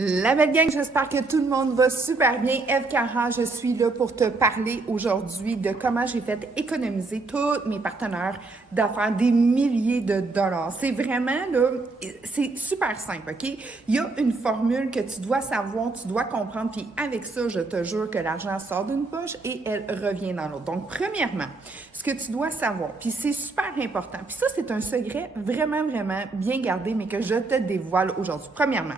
La belle gang, j'espère que tout le monde va super bien. Eve Cara, je suis là pour te parler aujourd'hui de comment j'ai fait économiser tous mes partenaires d'affaires des milliers de dollars. C'est vraiment, là, c'est super simple, OK? Il y a une formule que tu dois savoir, tu dois comprendre, puis avec ça, je te jure que l'argent sort d'une poche et elle revient dans l'autre. Donc, premièrement, ce que tu dois savoir, puis c'est super important, puis ça, c'est un secret vraiment, vraiment bien gardé, mais que je te dévoile aujourd'hui. Premièrement,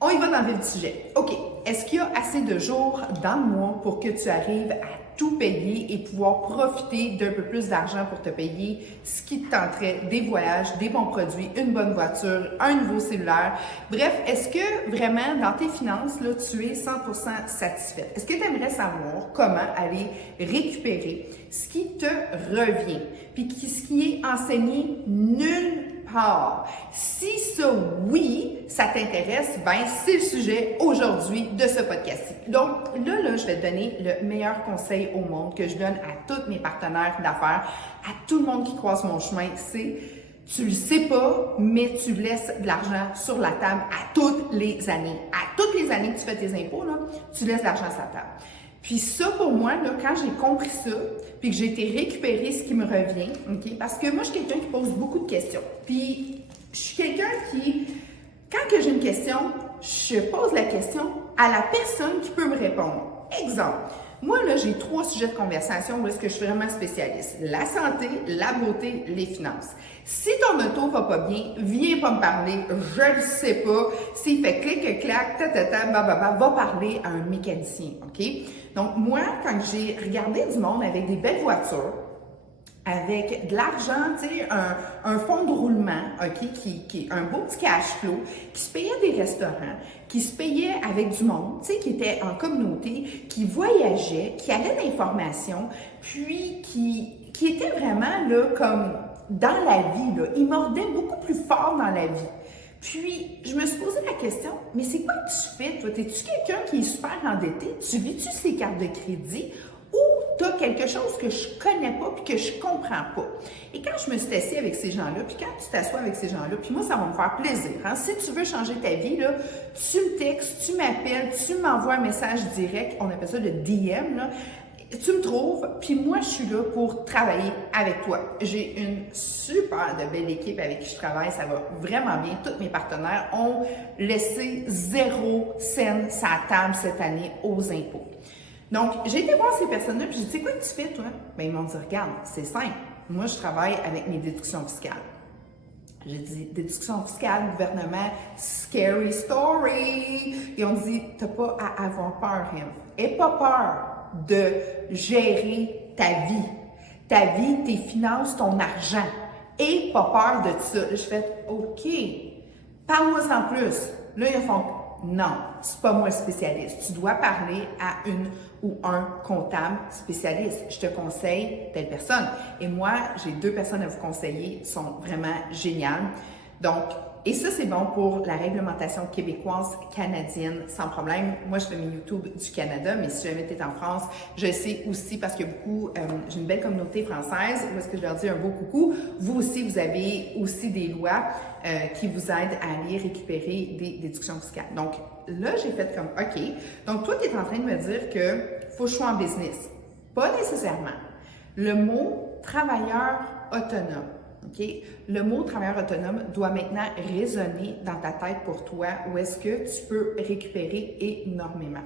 on y va dans le vif du sujet. OK. Est-ce qu'il y a assez de jours dans le mois pour que tu arrives à tout payer et pouvoir profiter d'un peu plus d'argent pour te payer ce qui te tenterait, des voyages, des bons produits, une bonne voiture, un nouveau cellulaire? Bref, est-ce que vraiment dans tes finances, là, tu es 100% satisfaite? Est-ce que tu aimerais savoir comment aller récupérer ce qui te revient? Puis ce qui est enseigné nulle part. Si ça, oui, ça t'intéresse, ben c'est le sujet aujourd'hui de ce podcast. Donc là, je vais te donner le meilleur conseil au monde que je donne à tous mes partenaires d'affaires, à tout le monde qui croise mon chemin, c'est tu le sais pas, mais tu laisses de l'argent sur la table à toutes les années. À toutes les années que tu fais tes impôts, là, tu laisses de l'argent sur la table. Puis ça, pour moi, là, quand j'ai compris ça, puis que j'ai été récupérer ce qui me revient, OK? Parce que moi, je suis quelqu'un qui pose beaucoup de questions. Puis, je suis quelqu'un qui, quand que j'ai une question, je pose la question à la personne qui peut me répondre. Exemple, moi, là, j'ai 3 sujets de conversation où est-ce que je suis vraiment spécialiste. La santé, la beauté, les finances. Si ton auto va pas bien, viens pas me parler, je le sais pas. S'il fait clic-clac, va parler à un mécanicien, OK? Donc, moi, quand j'ai regardé du monde avec des belles voitures, avec de l'argent, tu sais, un fonds de roulement, OK, qui un beau petit cash flow, qui se payait des restaurants, qui se payait avec du monde, tu sais, qui était en communauté, qui voyageait, qui allait d'informations, puis qui était vraiment, là, comme dans la vie, là. Il mordait beaucoup plus fort dans la vie. Puis, je me suis posé la question, mais c'est quoi que tu fais, toi? T'es-tu quelqu'un qui est super endetté? Tu vis-tu ces cartes de crédit? Ou tu as quelque chose que je connais pas puis que je comprends pas. Et quand je me suis assise avec ces gens-là, puis quand tu t'assois avec ces gens-là, puis moi, ça va me faire plaisir. Hein? Si tu veux changer ta vie, là, tu me textes, tu m'appelles, tu m'envoies un message direct, on appelle ça le DM, là. Tu me trouves, puis moi, je suis là pour travailler avec toi. J'ai une super de belle équipe avec qui je travaille, ça va vraiment bien. Tous mes partenaires ont laissé 0 cent sur la table cette année aux impôts. Donc, j'ai été voir ces personnes-là, puis j'ai dit, c'est quoi que tu fais, toi? Bien, ils m'ont dit, regarde, c'est simple. Moi, je travaille avec mes déductions fiscales. J'ai dit, déduction fiscale, gouvernement, scary story. Ils ont dit, t'as pas à avoir peur, Eve. Aie pas peur de gérer ta vie. Ta vie, tes finances, ton argent. Aie pas peur de ça. Je fais, OK, parle-moi en plus. Là, ils font, non, c'est pas moi le spécialiste. Tu dois parler à une ou un comptable spécialiste. Je te conseille telle personne. Et moi, j'ai 2 personnes à vous conseiller, sont vraiment géniales. Donc, et ça, c'est bon pour la réglementation québécoise, canadienne, sans problème. Moi, je fais mes YouTube du Canada, mais si jamais tu es en France, je sais aussi, parce que j'ai une belle communauté française, où est-ce que je leur dis un beau coucou. Vous aussi, vous avez aussi des lois qui vous aident à aller récupérer des déductions fiscales. Donc, là, j'ai fait comme, OK. Donc, toi, tu es en train de me dire que faut que je sois en business. Pas nécessairement. Le mot travailleur autonome. OK? Le mot travailleur autonome doit maintenant résonner dans ta tête pour toi où est-ce que tu peux récupérer énormément.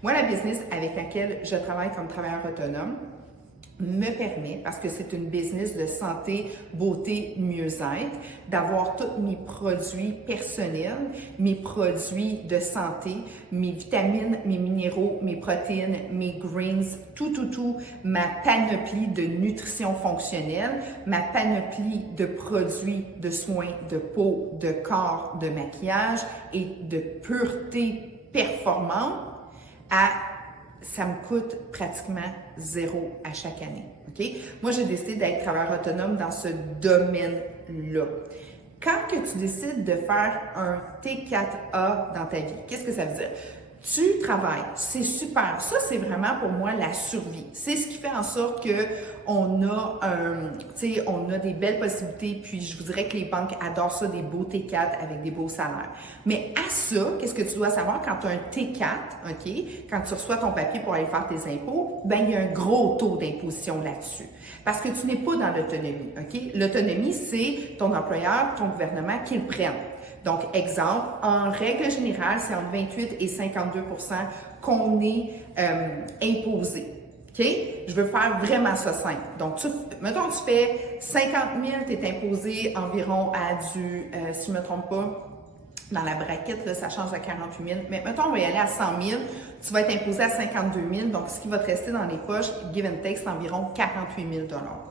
Moi, la business avec laquelle je travaille comme travailleur autonome me permet, parce que c'est une business de santé, beauté, mieux-être, d'avoir tous mes produits personnels, mes produits de santé, mes vitamines, mes minéraux, mes protéines, mes greens, tout, ma panoplie de nutrition fonctionnelle, ma panoplie de produits de soins de peau, de corps, de maquillage et de pureté performante ça me coûte pratiquement 0 à chaque année. OK? Moi, j'ai décidé d'être travailleur autonome dans ce domaine-là. Quand que tu décides de faire un T4A dans ta vie, qu'est-ce que ça veut dire? Tu travailles, c'est super. Ça, c'est vraiment pour moi la survie. C'est ce qui fait en sorte que on a des belles possibilités. Puis je vous dirais que les banques adorent ça, des beaux T4 avec des beaux salaires. Mais à ça, qu'est-ce que tu dois savoir quand tu as un T4, OK? Quand tu reçois ton papier pour aller faire tes impôts, ben il y a un gros taux d'imposition là-dessus. Parce que tu n'es pas dans l'autonomie, OK? L'autonomie, c'est ton employeur, ton gouvernement qui le prennent. Donc, exemple, en règle générale, c'est entre 28 et 52 qu'on est imposé. OK? Je veux faire vraiment ça simple. Donc, mettons que tu fais 50 000, tu es imposé environ à si je ne me trompe pas, dans la braquette, là, ça change à 48 000. Mais mettons, on va y aller à 100 000. Tu vas être imposé à 52 000. Donc, ce qui va te rester dans les poches, give and take, c'est environ 48 000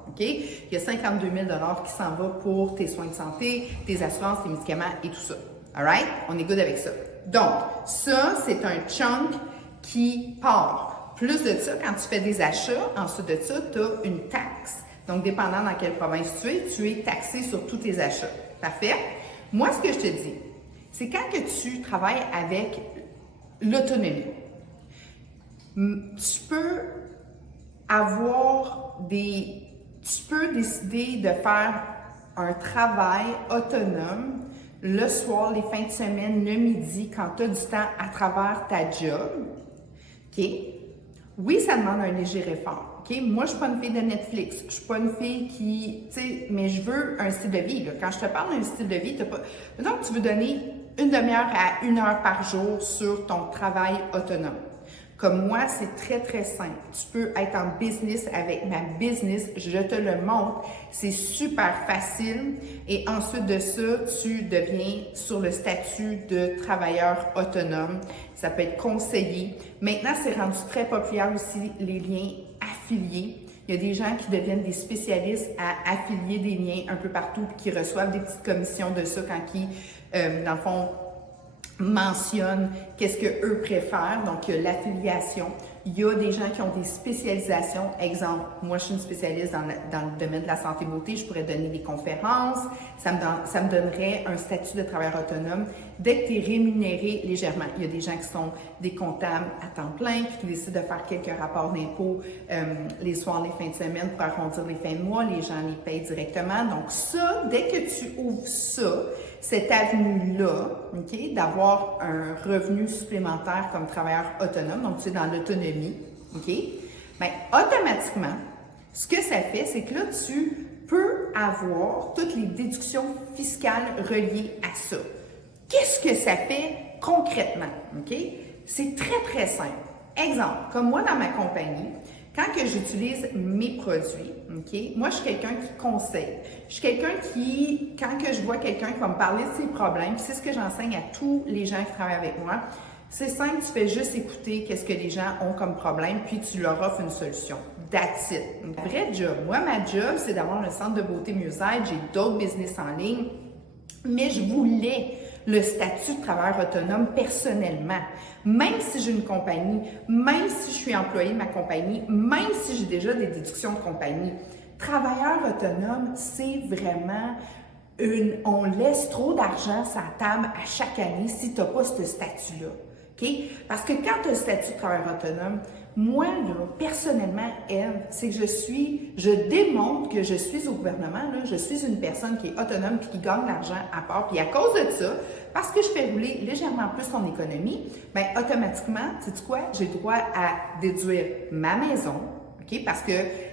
OK? Il y a 52 000 qui s'en va pour tes soins de santé, tes assurances, tes médicaments et tout ça. All right? On est good avec ça. Donc, ça, c'est un chunk qui part. Plus de ça, quand tu fais des achats, ensuite de ça, tu as une taxe. Donc, dépendant dans quelle province tu es taxé sur tous tes achats. Parfait? Moi, ce que je te dis, c'est quand que tu travailles avec l'autonomie, tu peux décider de faire un travail autonome le soir, les fins de semaine, le midi, quand tu as du temps à travers ta job. OK? Oui, ça demande un léger effort. OK? Moi, je ne suis pas une fille de Netflix. Je ne suis pas une fille qui, mais je veux un style de vie. Là. Quand je te parle d'un style de vie, mettons que tu veux donner une demi-heure à 1 heure par jour sur ton travail autonome. Comme moi, c'est très, très simple. Tu peux être en business avec ma business. Je te le montre. C'est super facile. Et ensuite de ça, tu deviens sur le statut de travailleur autonome. Ça peut être conseiller. Maintenant, c'est rendu très populaire aussi, les liens affiliés. Il y a des gens qui deviennent des spécialistes à affilier des liens un peu partout qui reçoivent des petites commissions de ça quand ils, dans le fond, mentionnent qu'est-ce qu'eux préfèrent. Donc, il y a l'affiliation. Il y a des gens qui ont des spécialisations. Exemple, moi, je suis une spécialiste dans le domaine de la santé-beauté. Je pourrais donner des conférences. Ça me donnerait un statut de travailleur autonome. Dès que tu es rémunéré légèrement, il y a des gens qui sont des comptables à temps plein, qui décident de faire quelques rapports d'impôts les soirs, les fins de semaine pour arrondir les fins de mois. Les gens les payent directement. Donc ça, dès que tu ouvres ça, cette avenue-là, OK, d'avoir un revenu supplémentaire comme travailleur autonome, donc tu es dans l'autonomie, OK, bien, automatiquement, ce que ça fait, c'est que là, tu peux avoir toutes les déductions fiscales reliées à ça. Qu'est-ce que ça fait concrètement? OK? C'est très, très simple. Exemple, comme moi dans ma compagnie, quand que j'utilise mes produits, OK, moi, je suis quelqu'un qui conseille. Je suis quelqu'un qui, quand que je vois quelqu'un qui va me parler de ses problèmes, c'est ce que j'enseigne à tous les gens qui travaillent avec moi, c'est simple, tu fais juste écouter qu'est-ce que les gens ont comme problème, puis tu leur offres une solution. That's it. Un vrai job. Moi, ma job, c'est d'avoir un centre de beauté mieux-être. J'ai d'autres business en ligne, mais je voulais le statut de travailleur autonome personnellement. Même si j'ai une compagnie, même si je suis employé de ma compagnie, même si j'ai déjà des déductions de compagnie, travailleur autonome, c'est vraiment on laisse trop d'argent sur la table à chaque année si tu n'as pas ce statut-là. Okay? Parce que quand tu as le statut de travailleur autonome, moi, là, personnellement, c'est que je démontre que je suis au gouvernement, là, je suis une personne qui est autonome et qui gagne l'argent à part. Puis à cause de ça, parce que je fais rouler légèrement plus mon économie, bien, automatiquement, sais-tu quoi? J'ai droit à déduire ma maison, OK? Parce que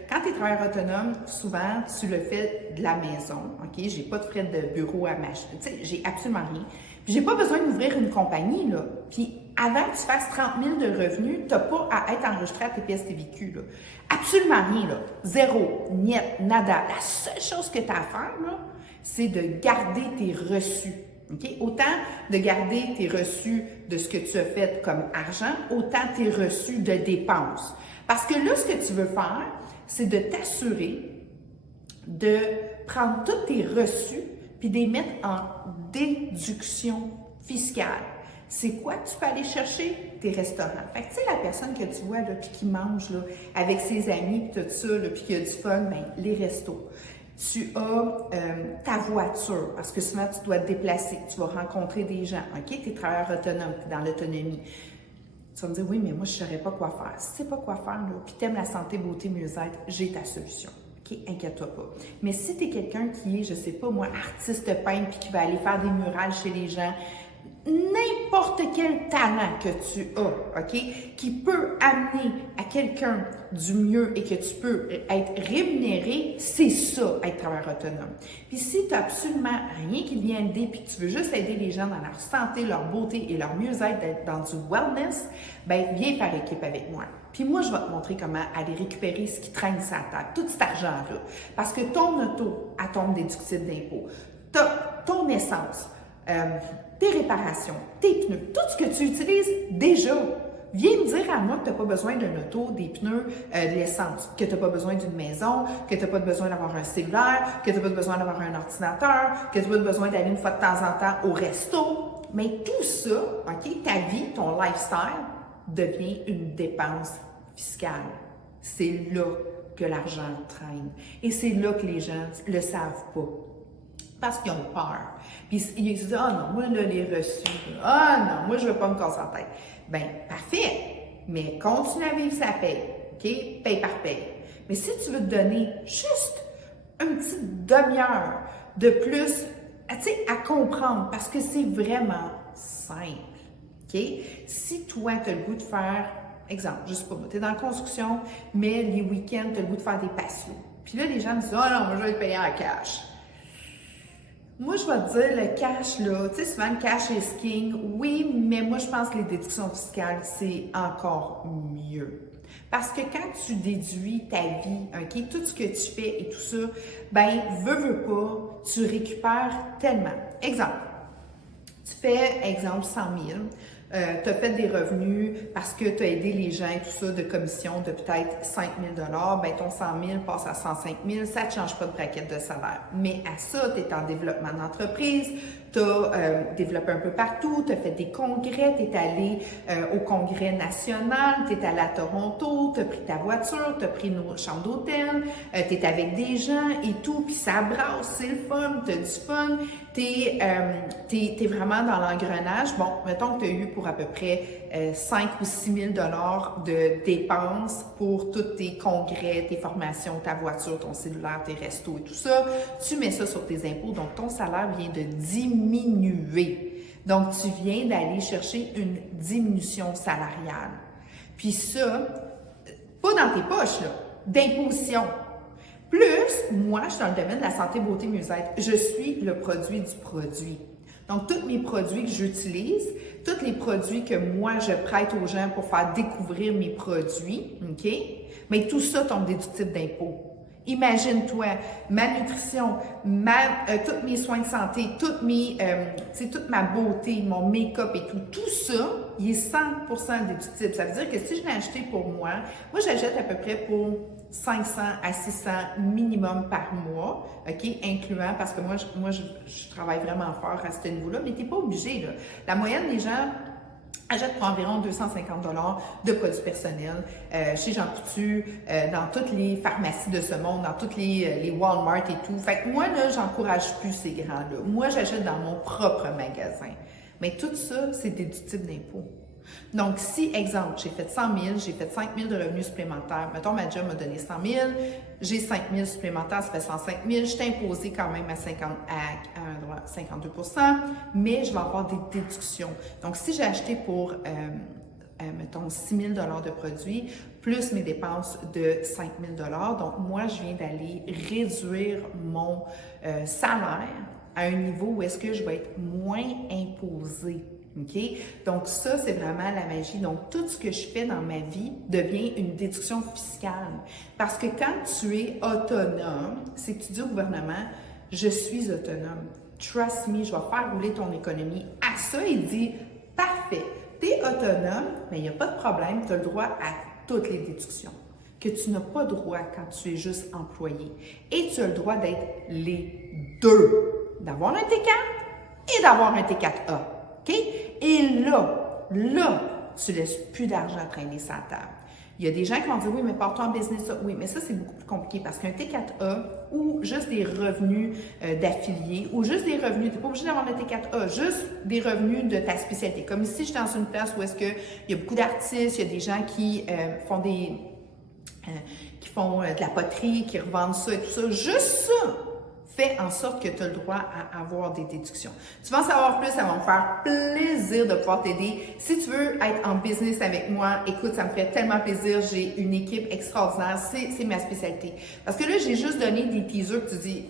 quand tu es travailleur autonome, souvent, tu le fais de la maison, OK? J'ai pas de frais de bureau à m'acheter, tu sais, j'ai absolument rien. Puis j'ai pas besoin d'ouvrir une compagnie, là. Puis avant que tu fasses 30 000 de revenus, tu n'as pas à être enregistré à TPS TVQ, là. Absolument rien, là. Zéro, niet, nada. La seule chose que tu as à faire, là, c'est de garder tes reçus. Okay? Autant de garder tes reçus de ce que tu as fait comme argent, autant tes reçus de dépenses. Parce que là, ce que tu veux faire, c'est de t'assurer de prendre tous tes reçus puis de les mettre en déduction fiscale. C'est quoi que tu peux aller chercher? Tes restaurants. Fait que tu sais, la personne que tu vois, là, puis qui mange, là, avec ses amis, puis tout ça, là, puis qui a du fun, bien, les restos. Tu as ta voiture, parce que souvent, tu dois te déplacer, tu vas rencontrer des gens, OK? Tu es travailleur autonome, tu es dans l'autonomie. Tu vas me dire, oui, mais moi, je ne saurais pas quoi faire. Si tu ne sais pas quoi faire, là, puis tu aimes la santé, beauté, mieux-être, j'ai ta solution. OK? Inquiète-toi pas. Mais si tu es quelqu'un qui est, je ne sais pas moi, artiste peintre, puis qui va aller faire des murales chez les gens, n'importe quel talent que tu as, OK, qui peut amener à quelqu'un du mieux et que tu peux être rémunéré, c'est ça, être travailleur autonome. Puis si tu n'as absolument rien qui vient aider, puis que tu veux juste aider les gens dans leur santé, leur beauté et leur mieux-être, d'être dans du wellness, bien, viens faire équipe avec moi. Puis moi, je vais te montrer comment aller récupérer ce qui traîne sur la table, tout cet argent-là. Parce que ton auto, à ton déductible d'impôt, ton essence, tes réparations, tes pneus, tout ce que tu utilises déjà. Viens me dire à moi que tu n'as pas besoin d'un auto, des pneus, de l'essence, que tu n'as pas besoin d'une maison, que tu n'as pas besoin d'avoir un cellulaire, que tu n'as pas besoin d'avoir un ordinateur, que tu n'as pas besoin d'aller une fois de temps en temps au resto. Mais tout ça, OK, ta vie, ton lifestyle, devient une dépense fiscale. C'est là que l'argent traîne. Et c'est là que les gens ne le savent pas. Parce qu'ils ont peur. Puis ils se disent, ah non, moi, là, les reçus, ah non, moi, je ne veux pas me casser la tête. Bien, parfait, mais continue à vivre sa paye, OK? Paye par paye. Mais si tu veux te donner juste une petite demi-heure de plus, tu sais, à comprendre, parce que c'est vraiment simple, OK? Si toi, tu as le goût de faire, exemple, je sais pas, tu es dans la construction, mais les week-ends, tu as le goût de faire des patios. Puis là, les gens me disent, ah non, moi, je vais être payé en cash. Moi, je vais te dire, le cash, là, tu sais, souvent, le cash is king. Oui, mais moi, je pense que les déductions fiscales, c'est encore mieux. Parce que quand tu déduis ta vie, OK, tout ce que tu fais et tout ça, ben, veux pas, tu récupères tellement. Exemple, tu fais, exemple, 100 000. Tu as fait des revenus parce que tu as aidé les gens et tout ça de commission de peut-être 5 000 bien ton 100 000 passe à 105 000, ça ne change pas de braquette de salaire. Mais à ça, tu es en développement d'entreprise, tu as développé un peu partout, tu as fait des congrès, tu es allé au congrès national, tu es allé à Toronto, tu as pris ta voiture, tu as pris nos chambres d'hôtel, tu es avec des gens et tout, puis ça brasse, c'est le fun, tu as du fun, tu es vraiment dans l'engrenage. Bon, mettons que tu as eu pour à peu près 5 ou 6 000 $ de dépenses pour tous tes congrès, tes formations, ta voiture, ton cellulaire, tes restos et tout ça. Tu mets ça sur tes impôts, donc ton salaire vient de diminuer. Donc, tu viens d'aller chercher une diminution salariale. Puis ça, pas dans tes poches, là, d'imposition. Plus, moi, je suis dans le domaine de la santé, beauté, mieux-être. Je suis le produit du produit. Donc, tous mes produits que j'utilise, tous les produits que moi, je prête aux gens pour faire découvrir mes produits, OK? Mais tout ça tombe déductible d'impôt. Imagine-toi, ma nutrition, tous mes soins de santé, toute ma beauté, mon make-up et tout ça, il est 100% déductible. Ça veut dire que si je l'ai acheté pour moi j'achète à peu près pour 500 à 600 minimum par mois, OK, incluant, parce que moi, je travaille vraiment fort à ce niveau-là, mais tu n'es pas obligé, là. La moyenne des gens achètent pour environ 250 $ de produits personnels chez Jean Coutu, dans toutes les pharmacies de ce monde, dans toutes les Walmart et tout. Fait que moi, là, j'encourage plus ces grands-là. Moi, j'achète dans mon propre magasin. Mais tout ça, c'est déductible d'impôt. Donc, si, exemple, j'ai fait 100 000, j'ai fait 5 000 de revenus supplémentaires, mettons, ma job m'a donné 100 000, j'ai 5 000 supplémentaires, ça fait 105 000, je t'ai imposé quand même à 52 %, mais je vais avoir des déductions. Donc, si j'ai acheté pour, mettons, 6 000 $ de produits, plus mes dépenses de 5 000 $, donc moi, je viens d'aller réduire mon salaire à un niveau où est-ce que je vais être moins imposée. OK? Donc, ça, c'est vraiment la magie. Donc, tout ce que je fais dans ma vie devient une déduction fiscale. Parce que quand tu es autonome, c'est que tu dis au gouvernement, je suis autonome. Trust me, je vais faire rouler ton économie. À ça, il dit, parfait, tu es autonome, mais il n'y a pas de problème, tu as le droit à toutes les déductions que tu n'as pas droit quand tu es juste employé. Et tu as le droit d'être les deux, d'avoir un T4 et d'avoir un T4A. OK? Et là, tu ne laisses plus d'argent traîner sur la table. Il y a des gens qui vont dire, oui, mais pars-toi en business, ça. Oui, mais ça, c'est beaucoup plus compliqué parce qu'un T4A ou juste des revenus d'affiliés ou juste des revenus, tu n'es pas obligé d'avoir le T4A, juste des revenus de ta spécialité. Comme ici, je suis dans une place où est-ce qu'il y a beaucoup d'artistes, il y a des gens qui font de la poterie, qui revendent ça et tout ça. Juste ça fait en sorte que tu as le droit à avoir des déductions. Tu vas en savoir plus, ça va me faire plaisir de pouvoir t'aider. Si tu veux être en business avec moi, écoute, ça me fait tellement plaisir. J'ai une équipe extraordinaire, c'est ma spécialité. Parce que là, j'ai juste donné des teasers que tu dis,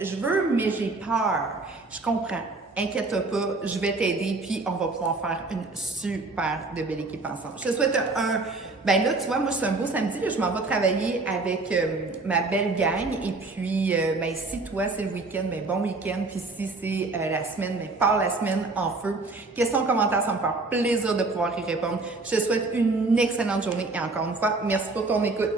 je veux, mais j'ai peur. Je comprends. Inquiète-toi pas, je vais t'aider, puis on va pouvoir faire une super de belle équipe ensemble. Je te souhaite ben là, tu vois, moi, c'est un beau samedi, là, je m'en vais travailler avec ma belle gang, et puis, ben si toi, c'est le week-end, ben bon week-end, puis si c'est la semaine, ben pars la semaine en feu. Questions, commentaires, ça me fait plaisir de pouvoir y répondre. Je te souhaite une excellente journée, et encore une fois, merci pour ton écoute.